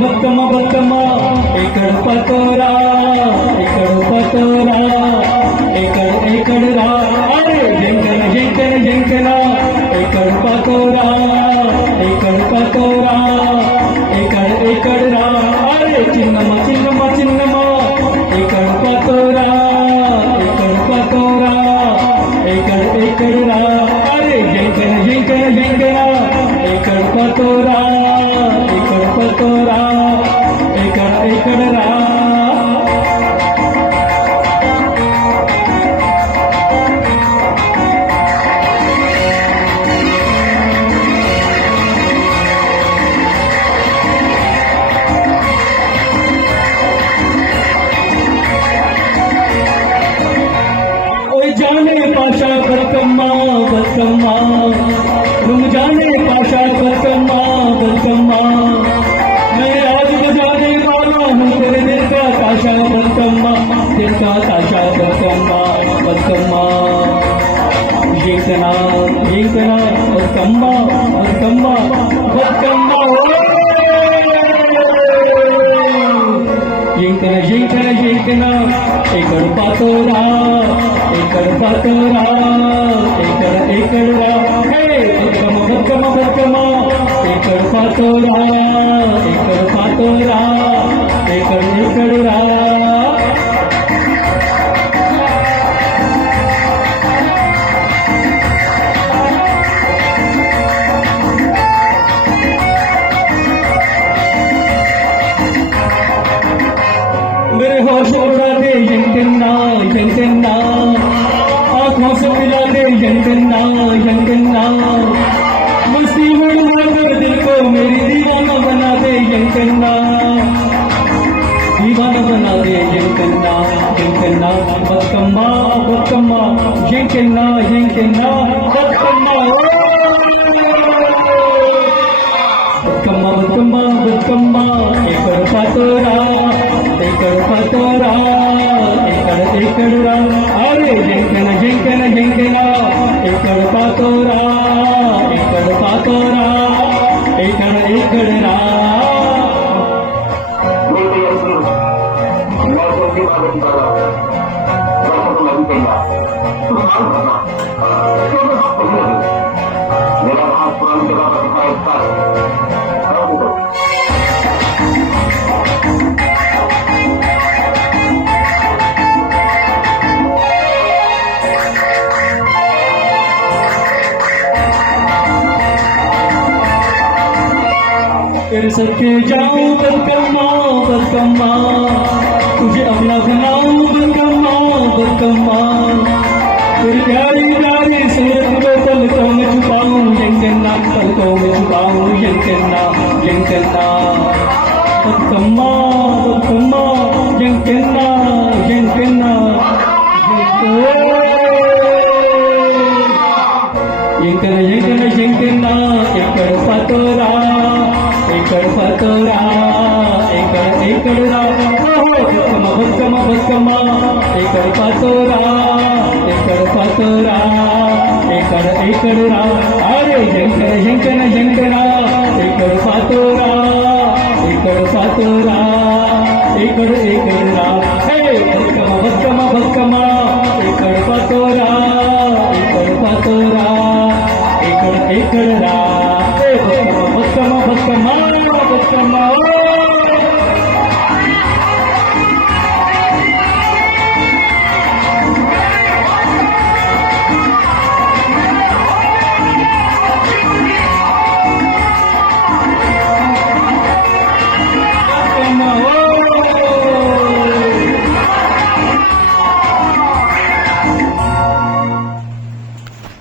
బతుకమ్మ బతుకమ్మ ఎక్కడ పతోరా ఎక్కడ రా అరే జంకన ఎక్కడ పతోరా ఎక్కడ రా అరే చిన్నమ్మ ఎక్కడ పతోరా ఎక్కడ రా అరే జంకన ఎక్కడ పతోరా ఎక్కడ రా जाने पाशा बतकम्मा तुम जाने पाशा बतकम्मा मैं आज बजाने वाला हूँ तेरे दिल का ताशा बतकम्मा जिंकना बतकम्मा जिंकना एकर पातोरा एकर रा हे बतकम्मा एकर पातोरा एकर रा मेरे होश उड़ा दे यंकन्ना आँखों से मिला दे यंकन्ना मस्ती उड़ा कर दिल को मेरी दीवाना बना दे यंकन्ना बतकम्मा यंकन्ना बतकम्मा एकर पातोरा एकर रा अरे जंकना एकर पातोरा एकर रा तेरे सर के जाऊं बतकम्मा तुझे अपना बनाऊं बतकम्मा तेरी प्यारी सूरत को पलकों में छुपाऊं यंकन्ना बतकम्मा यंकन्ना एकर पातोरा एकर रा बतकम्मा एकर पातोरा एकर रा अरे जंकना एकर पातोरा एकर